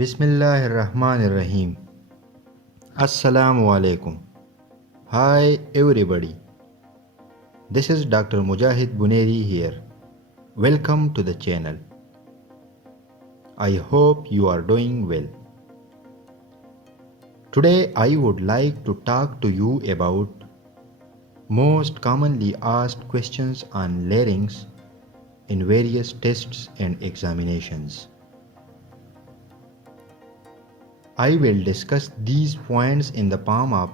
Bismillahirrahmanirrahim. Assalamu alaikum. Hi everybody. This is Dr. Mujahid Buneri here. Welcome to the channel. I hope you are doing well. Today I would like to talk to you about most commonly asked questions on larynx in various tests and examinations. I will discuss these points in the form of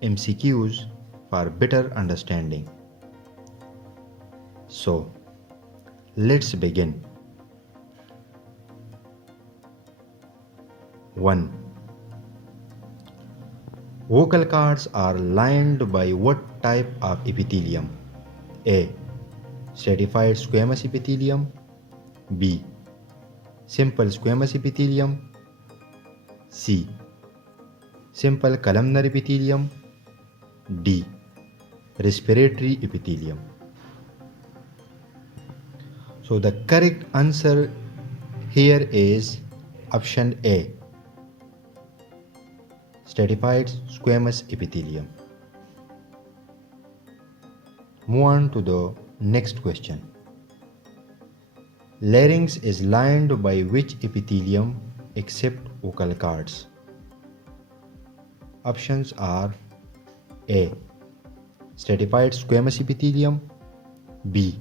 MCQs for better understanding. So, let's begin. 1. Vocal cords are lined by what type of epithelium? A. Stratified squamous epithelium. B. Simple squamous epithelium. C. Simple columnar epithelium. D. Respiratory epithelium. So the correct answer here is option A. Stratified squamous epithelium. Move on to the next question. Larynx is lined by which epithelium except vocal cords? Options are A. Stratified squamous epithelium. B.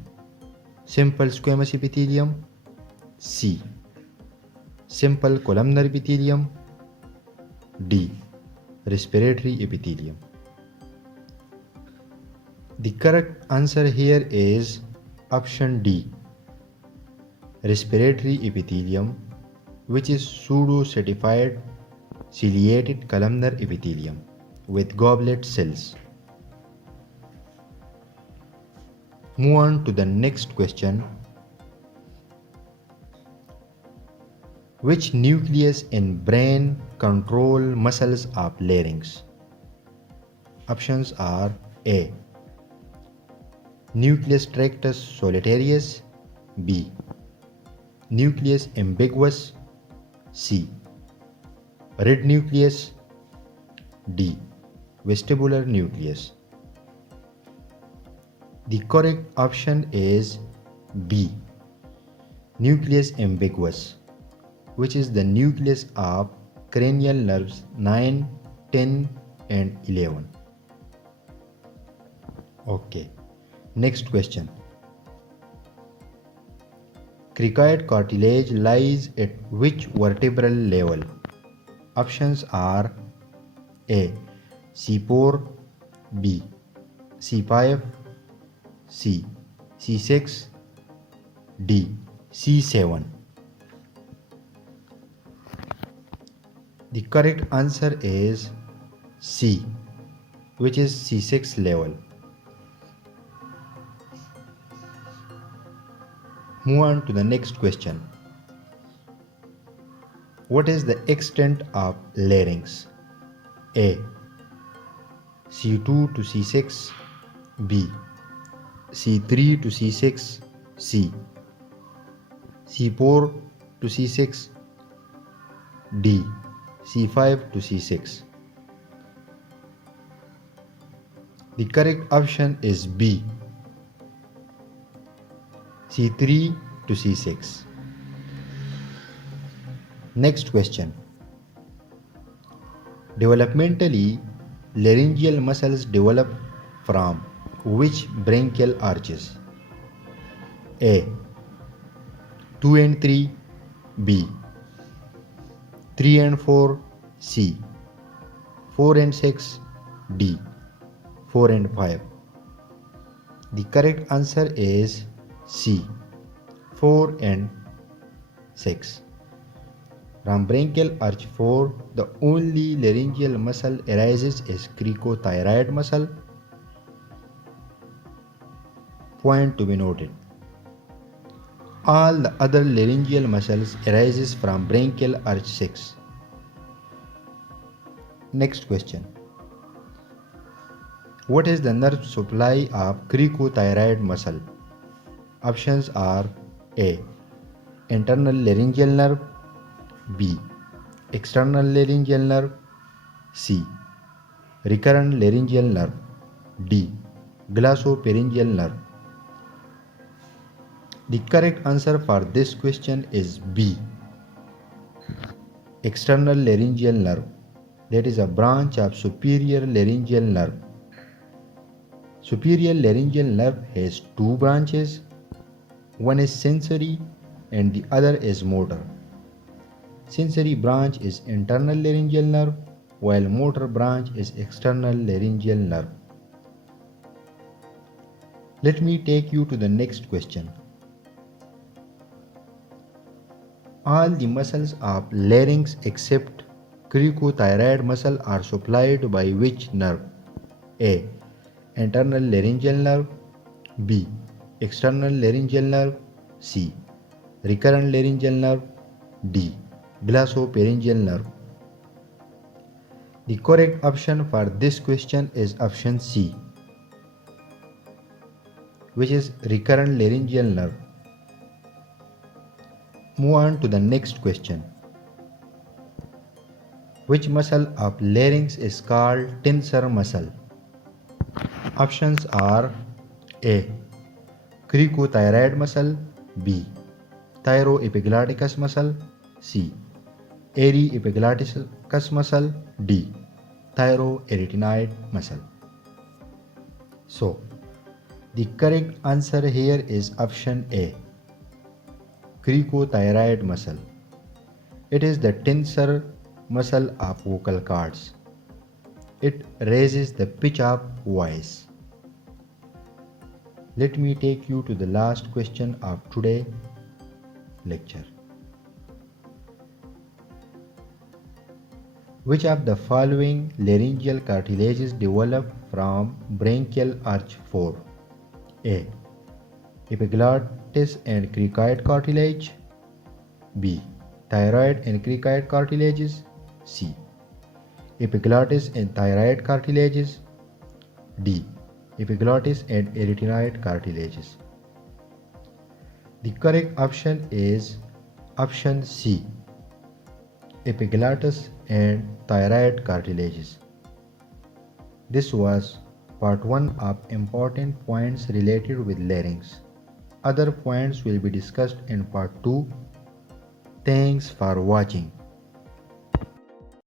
Simple squamous epithelium. C. Simple columnar epithelium. D. Respiratory epithelium. The correct answer here is option D. Respiratory epithelium, which is pseudo-stratified ciliated columnar epithelium with goblet cells. Move on to the next question. Which nucleus in brain control muscles of larynx? Options are A. Nucleus tractus solitarius. B. Nucleus ambiguus. C. Red nucleus. D. Vestibular nucleus. The correct option is B. Nucleus ambiguus, which is the nucleus of cranial nerves 9, 10 and 11. Okay, next question. Cricoid cartilage lies at which vertebral level? Options are A. C4, B. C5, C. C6, D. C7. The correct answer is C, which is C6 level. Move on to the next question. What is the extent of larynx? A. C2 to C6. B. C3 to C6. C. C4 to C6. D. C5 to C6. The correct option is B. C3 to C6. Next question. Developmentally, laryngeal muscles develop from which branchial arches? A. 2 and 3. B. 3 and 4. C. 4 and 6. D. 4 and 5. The correct answer is C. 4 and 6. From branchial arch 4, the only laryngeal muscle arises is cricothyroid muscle. Point to be noted. All the other laryngeal muscles arises from branchial arch 6. Next question. What is the nerve supply of cricothyroid muscle? Options are A. Internal laryngeal nerve. B. external laryngeal nerve, C. recurrent laryngeal nerve, D. glossopharyngeal nerve. The correct answer for this question is B. External laryngeal nerve. That is a branch of superior laryngeal nerve. Superior laryngeal nerve has two branches. One is sensory and the other is motor. Sensory branch is internal laryngeal nerve, while motor branch is external laryngeal nerve. Let me take you to the next question. All the muscles of larynx except cricothyroid muscle are supplied by which nerve? A. Internal laryngeal nerve, B. External laryngeal nerve, C. recurrent laryngeal nerve, D. glossopharyngeal nerve. The correct option for this question is option C, which is recurrent laryngeal nerve. Move on to the next question. Which muscle of larynx is called tensor muscle? Options are A. cricothyroid muscle, B. thyroepiglotticus muscle, C. ariepiglotticus muscle, D. thyroarytenoid muscle. So, the correct answer here is option A, cricothyroid muscle. It is the tensor muscle of vocal cords. It raises the pitch of voice. Let me take you to the last question of today's lecture. Which of the following laryngeal cartilages develop from branchial arch 4? A. epiglottis and cricoid cartilage, B. thyroid and cricoid cartilages, C. epiglottis and thyroid cartilages, D. epiglottis and arytenoid cartilages. The correct option is option C, epiglottis and thyroid cartilages. This was part 1 of important points related with larynx. Other points will be discussed in part 2. Thanks for watching.